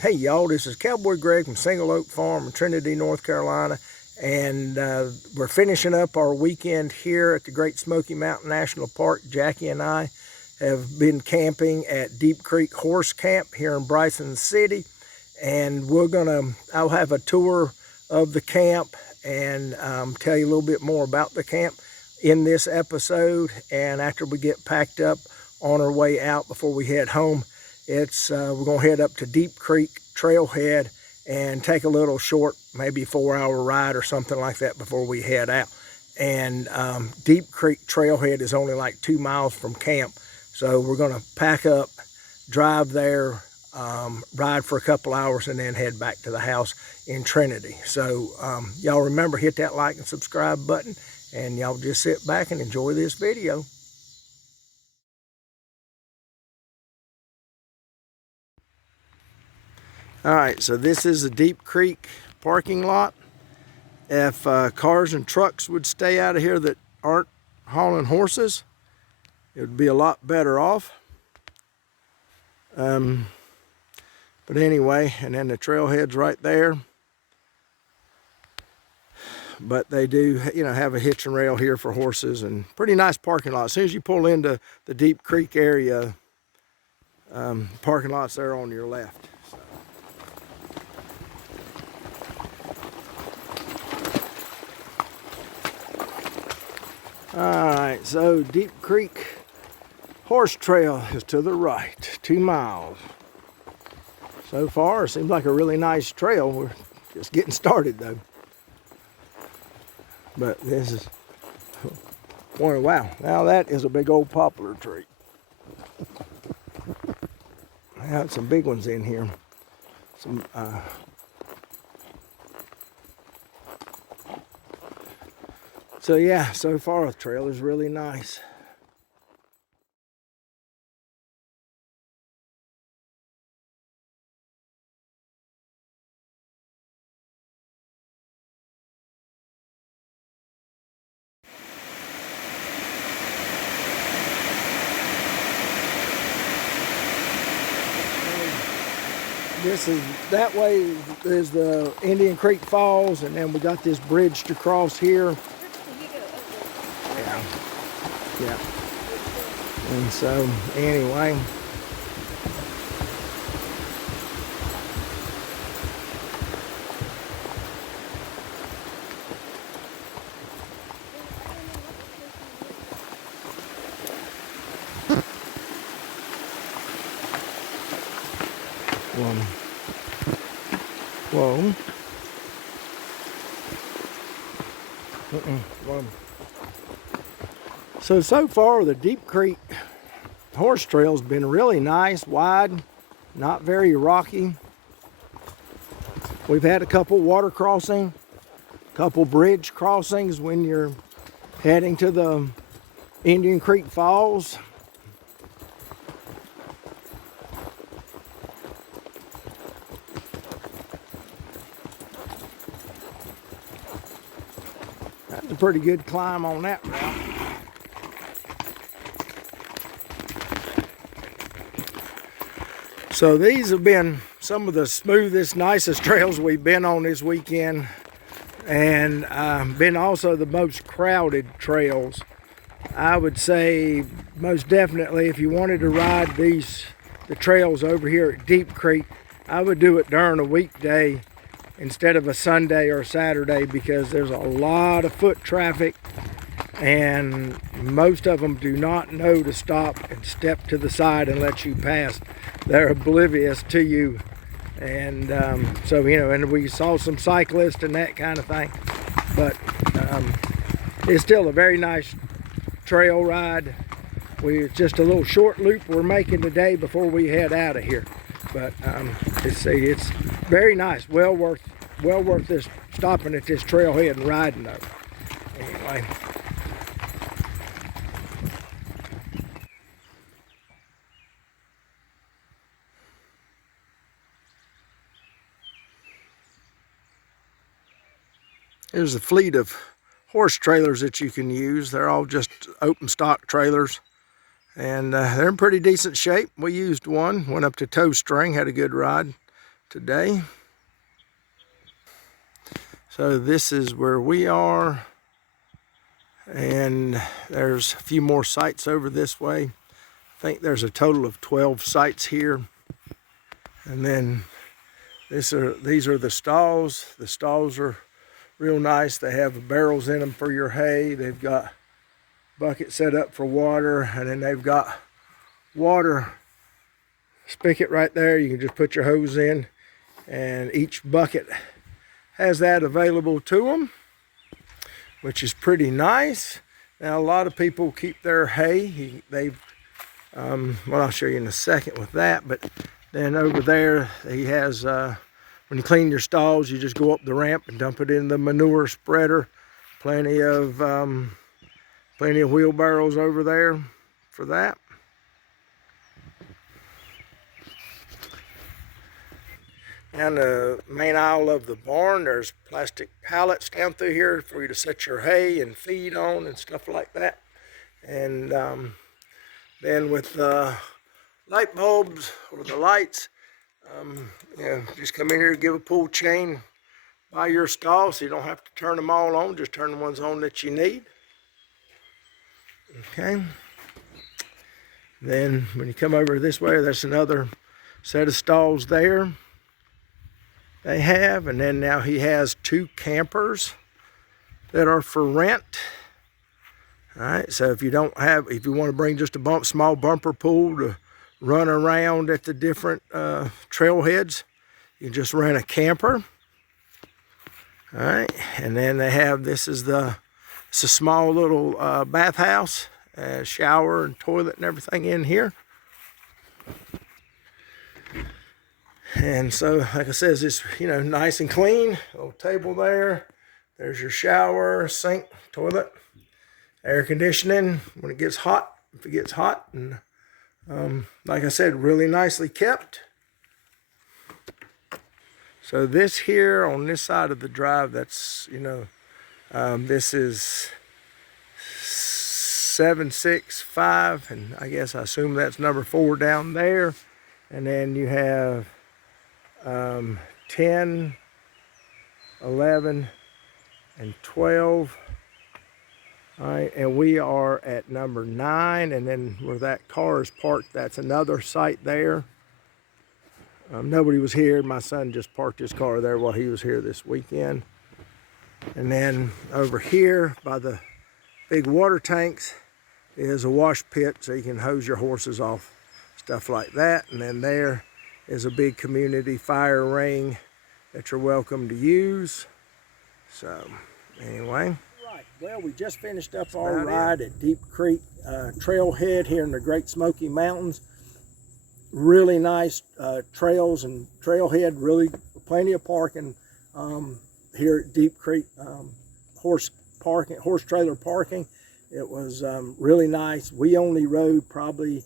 Hey y'all, this is Cowboy Greg from Single Oak Farm in Trinity, North Carolina, and we're finishing up our weekend here at the Great Smoky Mountain National Park. Jackie and I have been camping at Deep Creek Horse Camp here in Bryson City, and I'll have a tour of the camp and tell you a little bit more about the camp in this episode. And after we get packed up on our way out before we head home, we're gonna head up to Deep Creek Trailhead and take a little short, maybe 4-hour ride or something like that before we head out. And Deep Creek Trailhead is only like 2 miles from camp. So we're gonna pack up, drive there, ride for a couple hours, and then head back to the house in Trinity. So y'all remember, hit that like and subscribe button, and y'all just sit back and enjoy this video. All right, so this is the Deep Creek parking lot. If cars and trucks would stay out of here that aren't hauling horses, it would be a lot better off. But anyway, and then the trailhead's right there. But they do, have a hitch and rail here for horses, and pretty nice parking lot. As soon as you pull into the Deep Creek area, parking lot's there on your left. Alright, so Deep Creek Horse Trail is to the right, 2 miles. So far, it seems like a really nice trail. We're just getting started though. But this is, wow, now that is a big old poplar tree. I got some big ones in here. So yeah, so far the trail is really nice. That way is the Indian Creek Falls, and then we got this bridge to cross here. Yeah. And so, anyway. Whoa. Whoa. So far the Deep Creek Horse Trail's been really nice, wide, not very rocky. We've had a couple water crossing, couple bridge crossings when you're heading to the Indian Creek Falls. That's a pretty good climb on that route. So these have been some of the smoothest, nicest trails we've been on this weekend, and been also the most crowded trails. I would say most definitely if you wanted to ride the trails over here at Deep Creek, I would do it during a weekday instead of a Sunday or Saturday, because there's a lot of foot traffic and most of them do not know to stop and step to the side and let you pass. They're oblivious to you. And so, and we saw some cyclists and that kind of thing. But it's still a very nice trail ride. It's just a little short loop we're making today before we head out of here. But it's very nice. Well worth this stopping at this trailhead and riding though. Anyway. There's a fleet of horse trailers that you can use. They're all just open stock trailers, and they're in pretty decent shape. We used one, went up to Tow String, had a good ride. today. So this is where we are, and there's a few more sites over this way. I think there's a total of 12 sites here. And then these are the stalls. The stalls are real nice. They have barrels in them for your hay. They've got buckets set up for water, and then they've got water spigot right there. You can just put your hose in, and each bucket has that available to them, which is pretty nice. Now a lot of people keep their hay. Well, I'll show you in a second with that, but then over there he has, when you clean your stalls, you just go up the ramp and dump it in the manure spreader. Plenty of wheelbarrows over there for that. Down the main aisle of the barn, there's plastic pallets down through here for you to set your hay and feed on and stuff like that. And then with light bulbs or the lights, just come in here, give a pull chain by your stall, so you don't have to turn them all on, just turn the ones on that you need. Okay. Then when you come over this way, there's another set of stalls there they have, and then now he has 2 campers that are for rent. All right, so if you want to bring just a small bumper pool to run around at the different trailheads, you just rent a camper. All right, and then they have, it's a small little bathhouse, shower and toilet and everything in here. And so, like I said, it's nice and clean. Little table there. There's your shower, sink, toilet, air conditioning when it gets hot, if it gets hot. And like I said, really nicely kept. So this here on this side of the drive, that's, this is 765, and I guess I assume that's number 4 down there. And then you have 10, 11, and 12. All right, and we are at number 9, and then where that car is parked, that's another site there. Nobody was here. My son just parked his car there while he was here this weekend. And then over here by the big water tanks is a wash pit, so you can hose your horses off, stuff like that. And then there is a big community fire ring that you're welcome to use. So anyway. Right, well, we just finished up our ride at Deep Creek Trailhead here in the Great Smoky Mountains. Really nice trails and trailhead, really plenty of parking here at Deep Creek horse trailer parking. It was really nice. We only rode probably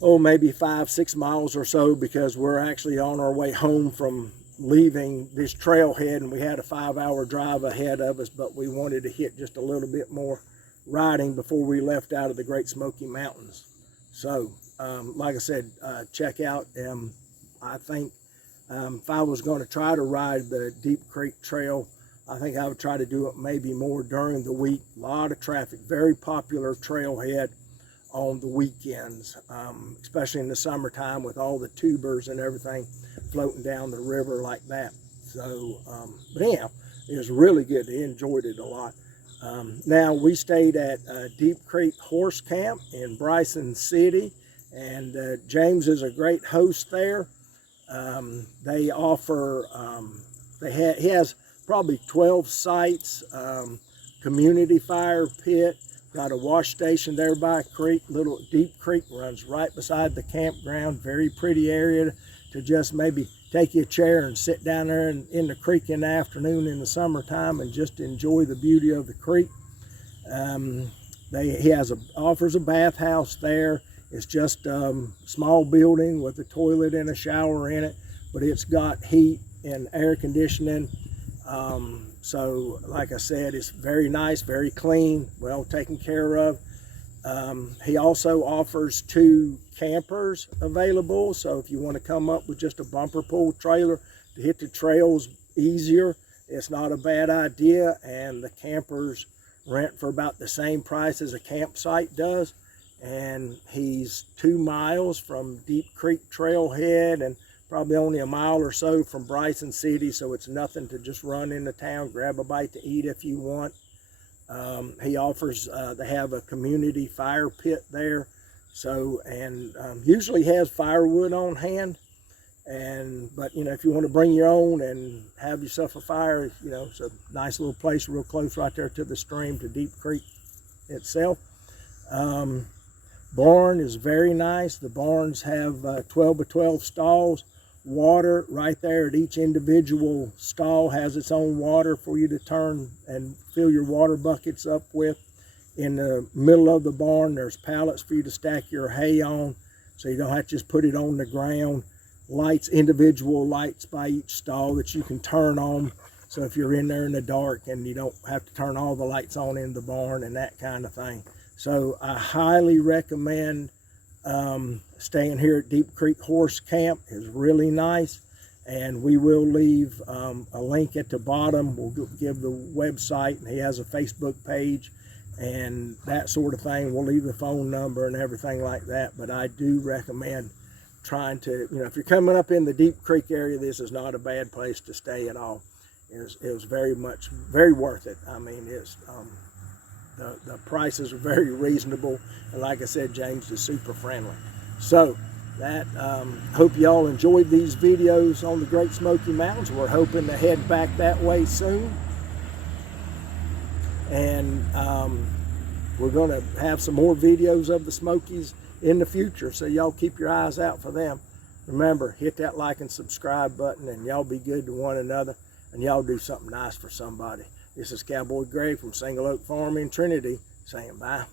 maybe 5-6 miles or so, because we're actually on our way home from leaving this trailhead, and we had a 5-hour drive ahead of us, but we wanted to hit just a little bit more riding before we left out of the Great Smoky Mountains. So like I said, check out, I think if I was going to try to ride the Deep Creek Trail, I think I would try to do it maybe more during the week. A lot of traffic, very popular trailhead on the weekends, especially in the summertime with all the tubers and everything floating down the river like that. So, but anyhow, it was really good. I enjoyed it a lot. Now, we stayed at Deep Creek Horse Camp in Bryson City, and James is a great host there. They offer, he has probably 12 sites, community fire pit, got a wash station there by a creek. Little Deep Creek runs right beside the campground. Very pretty area to just maybe take you a chair and sit down there in the creek in the afternoon in the summertime and just enjoy the beauty of the creek. He offers a bathhouse there. It's just a small building with a toilet and a shower in it, but it's got heat and air conditioning. So like I said, it's very nice, very clean, well taken care of. He also offers 2 campers available, so if you want to come up with just a bumper pull trailer to hit the trails easier, it's not a bad idea. And the campers rent for about the same price as a campsite does. And he's 2 miles from Deep Creek Trailhead and probably only a mile or so from Bryson City, so it's nothing to just run into town, grab a bite to eat if you want. He offers, they have a community fire pit there, so, and usually has firewood on hand. But you know, if you want to bring your own and have yourself a fire, you know, it's a nice little place real close right there to the stream, to Deep Creek itself. Barn is very nice. The barns have 12 by 12 stalls. Water right there at each individual stall has its own water for you to turn and fill your water buckets up with. In the middle of the barn, there's pallets for you to stack your hay on, so you don't have to just put it on the ground. Lights, individual lights by each stall that you can turn on, so if you're in there in the dark and you don't have to turn all the lights on in the barn and that kind of thing. So I highly recommend staying here at Deep Creek Horse Camp. Is really nice, and we will leave a link at the bottom. We'll give the website, and he has a Facebook page and that sort of thing. We'll leave the phone number and everything like that. But I do recommend trying to, you know, if you're coming up in the Deep Creek area, this is not a bad place to stay at all. It was very worth it. I mean, it's the prices are very reasonable, and like I said, James is super friendly. So that hope y'all enjoyed these videos on the Great Smoky Mountains. We're hoping to head back that way soon, and we're going to have some more videos of the Smokies in the future, so y'all keep your eyes out for them. Remember, hit that like and subscribe button, and y'all be good to one another, and y'all do something nice for somebody. This is Cowboy Greg from Single Oak Farm in Trinity saying bye.